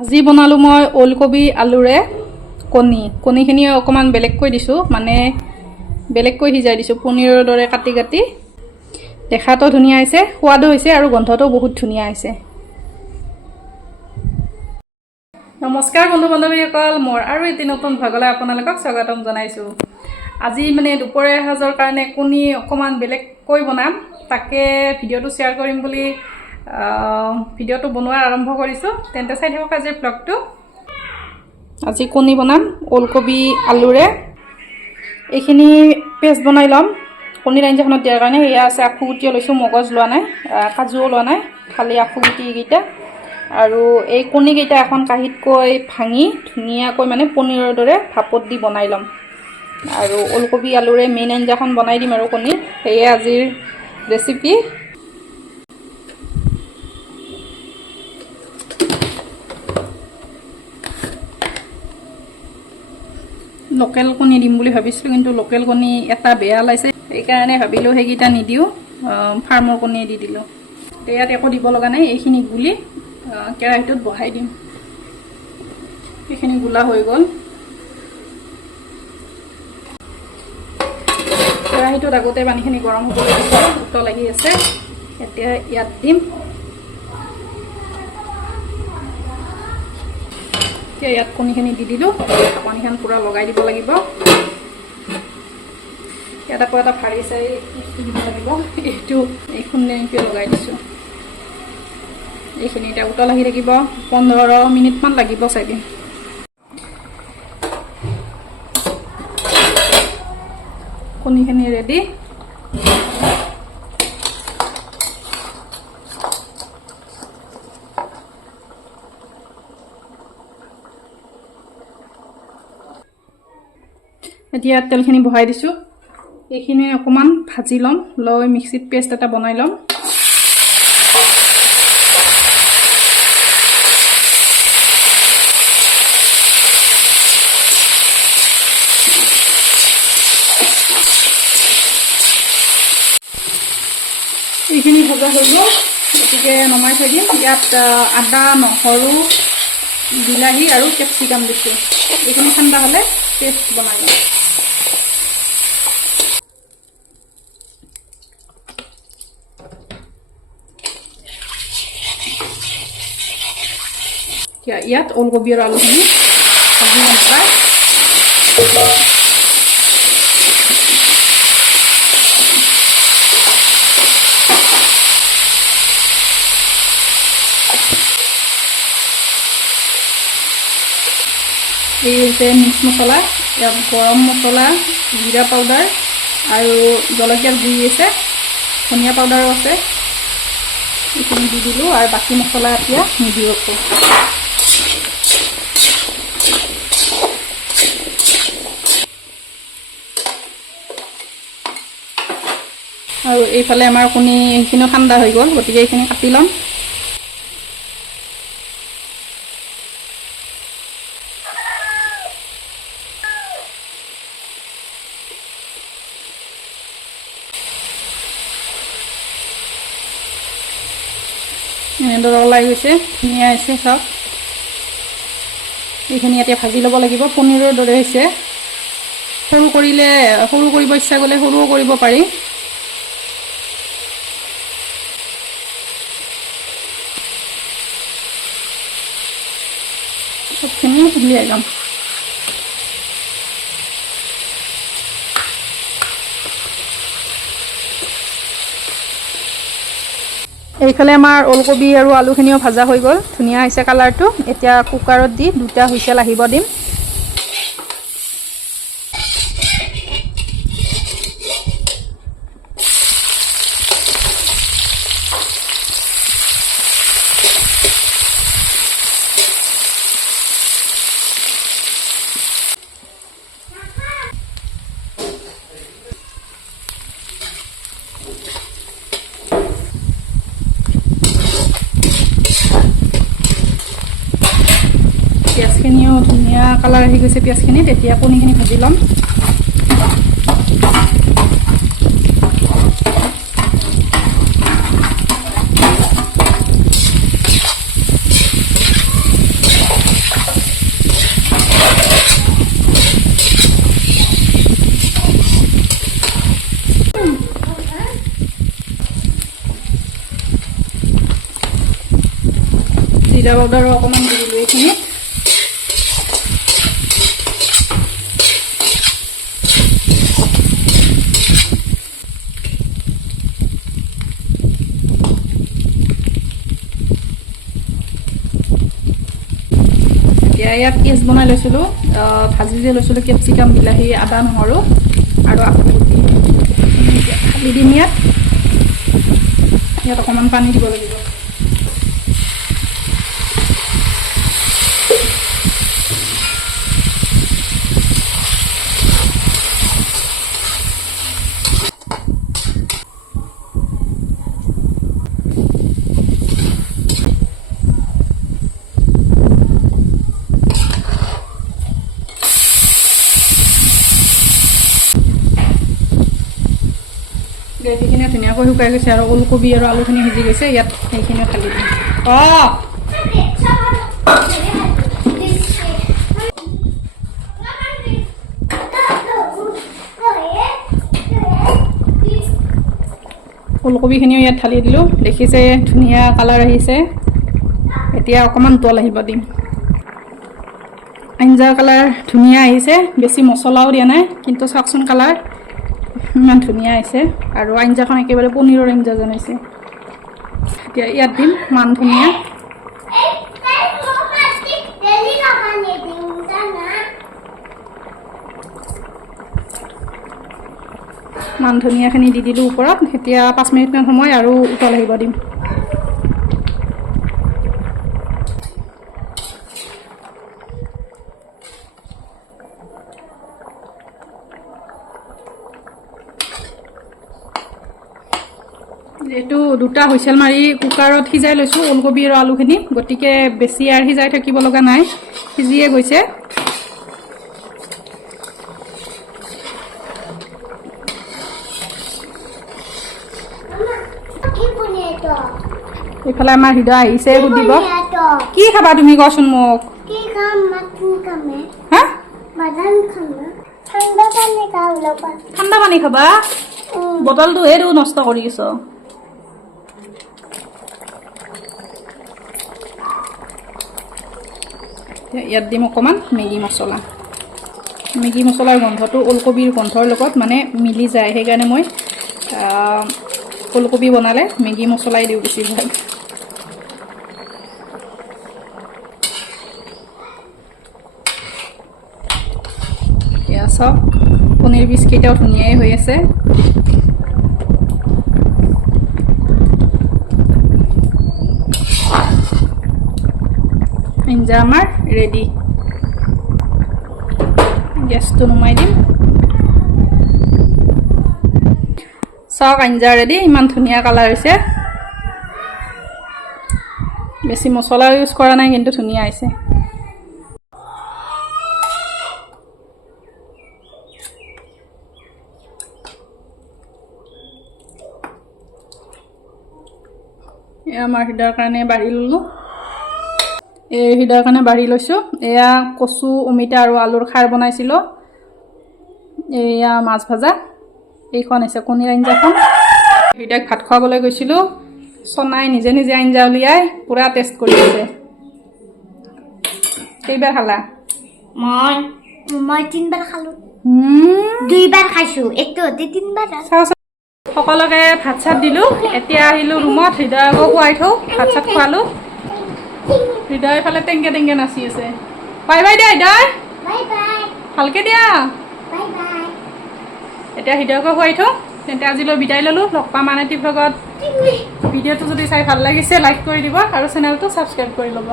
আজি বনালো মই ওলকবি আলুৰে কণীখিনি অকমান বেলেগকৈ দিছো মানে বেলেগকৈ সিজাই দিছো পনীৰৰ দৰে কাটি কাটি দেখাতো ধুনীয়া হৈছে সোৱাদো হৈছে আৰু গন্ধটো বহুত ধুনীয়া হৈছে নমস্কাৰ বন্ধু বান্ধৱীসকল মোৰ আৰু এটি নতুন ভাগলৈ আপোনালোকক স্বাগতম জনাইছো আজি মানে দুপৰীয়া সাজৰ কাৰণে কণী অকমান বেলেগকৈ বনাম তাকে ভিডিওটো শেয়াৰ কৰিম বুলি ভিডিওটো বনোৱা আৰম্ভ কৰিছো তেন্তে চাই থাকক আজিৰ ব্লগটো আজি কণী বনাম ওলকবি আলুৰে এইখিনি পেষ্ট বনাই লম কণীৰ আঞ্জাখনত দিয়াৰ কাৰণে এয়া আছে আখুগুটি লৈছো মগজ লোৱা নাই কাজুও লোৱা নাই খালি আখুগুটি কেইটা আৰু এই কণী কেইটা এখন কাহিতকৈ ভাঙি ধুনীয়াকৈ মানে পনীৰৰ দৰে ভাপত দি বনাই লম আৰু ওলকবি আলুৰে মেইন আঞ্জাখন বনাই দিম আৰু কণী এয়ে আজিৰ ৰেচিপি লোকেল কণী দিম বুলি ভাবিছিলো কিন্তু লোকেল কণী এটা বেয়া লাইছে এই কাৰণে ভাবিলো হেগিটা নিদিও ফাৰ্মৰ কণী দি দিলো ইয়াত একো দিব লগা নাই এইখিনি গুলি কেৰাহীটোত বহাই দিম এইখিনি গুলা হৈ গল কেৰাহীটোত আগতে পানীখিনি গৰম হ'বলৈ দিছো উতল আহি আছে এতিয়া ইয়াত দিম ইয়াত কণীখিনি দি দিলো পানীখন পুৰা লগাই দিব লাগিব ইয়াত আকৌ এটা ভাৰী চাই দিব লাগিব এইটো এইখিনি লগাই দিছো এইখিনি এতিয়া উতল আহি থাকিব 15 মিনিটমান লাগিব চাগে কণীখিনি ৰেডি এতিয়া তেলখিনি বহাই দিছো এইখিনি অকমান ভাজি লম লৈ মিক্সিত পেষ্ট এটা বনাই লম এইখিনি ভজা হৈ গ'ল গতিকে নমাই থৈ দিম ইয়াত আদা নহৰু বিলাহী আৰু কেপচিকাম দিছো এইখিনি ঠাণ্ডা হ'লে পেষ্ট বনাই লম ইয়াত ওলকবি আৰু আলুখিনি ভাজি ল'ম প্ৰায় এই হৈছে মিক্স মছলা ইয়াত গৰম মছলা জিৰা পাউডাৰ আৰু জলকীয়াৰ গুড়ি আছে ধনিয়া পাউডাৰো আছে এইখিনি দি দিলোঁ আৰু বাকী মছলা এতিয়া নিদিওঁ আৰু এইফালে আমাৰ কণী এইখিনিও ঠাণ্ডা হৈ গ'ল গতিকে এইখিনি কাটি ল'ম এনেদৰে ওলাই গৈছে ধুনীয়া হৈছে চব এইখিনি এতিয়া ভাজি ল'ব লাগিব পনীৰৰ দৰে হৈছে সৰু কৰিব ইচ্ছা গ'লে সৰুও কৰিব পাৰি সবখিনি উলিয়াই ল'ম এইফালে আমাৰ ওলকবি আৰু আলুখিনিও ভাজা হৈ গ'ল ধুনীয়া হৈছে কালাৰটো এতিয়া কুকাৰত দি দুটা হুইচেল আহিব দিম পিঁয়াজখিনিও ধুনীয়া কালাৰ আহি গৈছে পিঁয়াজখিনিত এতিয়া কণীখিনি ভাজি ল'ম অকণমান দি দিলোঁ এইখিনিত। এতিয়া ইয়াত পেষ্ট বনাই লৈছিলোঁ, ভাজি যে লৈছিলোঁ কেপচিকাম, বিলাহী, আদা, নহৰু আৰু আলুগুটি ঢালি দিম। ইয়াত অকণমান পানী দিব লাগিব। গ্ৰেভিখিনি ধুনীয়াকৈ শুকাই গৈছে আৰু ওলকবি আৰু আলুখিনি সিজি গৈছে। ইয়াত সেইখিনি ঢালি দিম। ফুলকবিখিনিও ইয়াত ঢালি দিলোঁ। দেখিছে ধুনীয়া কালাৰ আহিছে। এতিয়া অকণমান উতল আহিব দিম। আঞ্জাৰ কালাৰ ধুনীয়া আহিছে, বেছি মছলাও দিয়া নাই, কিন্তু চাওকচোন কালাৰ ইমান ধুনীয়া আহিছে আৰু আঞ্জাখন একেবাৰে পনীৰৰ আঞ্জা যেন হৈছে। এতিয়া ইয়াত দিম মান ধনিয়া। মান ধনিয়াখিনি দি দিলোঁ ওপৰত। এতিয়া 5 মিনিটমান সময় আৰু উতল আহিব দিম। এইটো দুটা হুইচেল মাৰি কুকাৰত সিজাই লৈছোঁ ওলকবি আৰু আলুখিনি, গতিকে বেছি আৰু সিজাই থাকিব লগা নাই, সিজিয়ে গৈছে। এইফালে আমাৰ হৃদয় আহিছে, সুধিব কি খাবা তুমি, কচোন মোক। হা ঠাণ্ডা পানী খাবা? বটলটো হেৰু নষ্ট কৰি আছ। ইয়াত দিম অকণমান মেগী মছলা। মেগী মছলাৰ গোন্ধটো ওলকবিৰ গোন্ধৰ লগত মানে মিলি যায়, সেইকাৰণে মই ওলকবি বনালে মেগী মছলাই দিওঁ বেছিভাগ। এয়া চাওক পনীৰ বিস্কিটাও ধুনীয়াই হৈ আছে। আঞ্জা আমাৰ ৰেডি। গেছটো নুমাই দিম। চাওক আঞ্জা ৰেডি, ইমান ধুনীয়া কালাৰ হৈছে। বেছি মছলা ইউজ কৰা নাই, কিন্তু ধুনীয়া হৈছে। এয়া আমাৰ হৃদয়ৰ কাৰণে বাঢ়ি ল'লোঁ। এই হৃদয়ৰ কাৰণে বাঢ়ি লৈছোঁ। এয়া কচু, অমিতা আৰু আলুৰ খাৰ বনাইছিলোঁ। এয়া মাছ ভাজা। এইখন হৈছে কণীৰ আঞ্জাখন। হৃদয়ক ভাত খুৱাবলৈ গৈছিলোঁ। চনাই নিজে নিজে আঞ্জা উলিয়াই পূৰা টেষ্ট কৰি আছে। কেইবাৰ খালা? মই 3 বাৰ খালোঁ। 2 বাৰ খাইছোঁ, এইটো 3 বাৰ। সকলোকে ভাত চাত দিলোঁ। এতিয়া আহিলোঁ ৰুমত, হৃদয়কো খুৱাই থওঁ, ভাত চাত খোৱালোঁ। হৃদয় ফালে টেংকে টেংকে নাচি আছে। বাই বাই দিয়া হৃদয়, ভালকে দিয়া। এতিয়া হৃদয়কো খুৱাই থওঁ। তেন্তে আজিলৈ বিদায় ল'লোঁ। লগ পাম আন এটি ভ্লগত। ভিডিঅ'টো যদি চাই ভাল লাগিছে লাইক কৰি দিব আৰু চেনেলটো ছাবস্ক্ৰাইব কৰি ল'ব।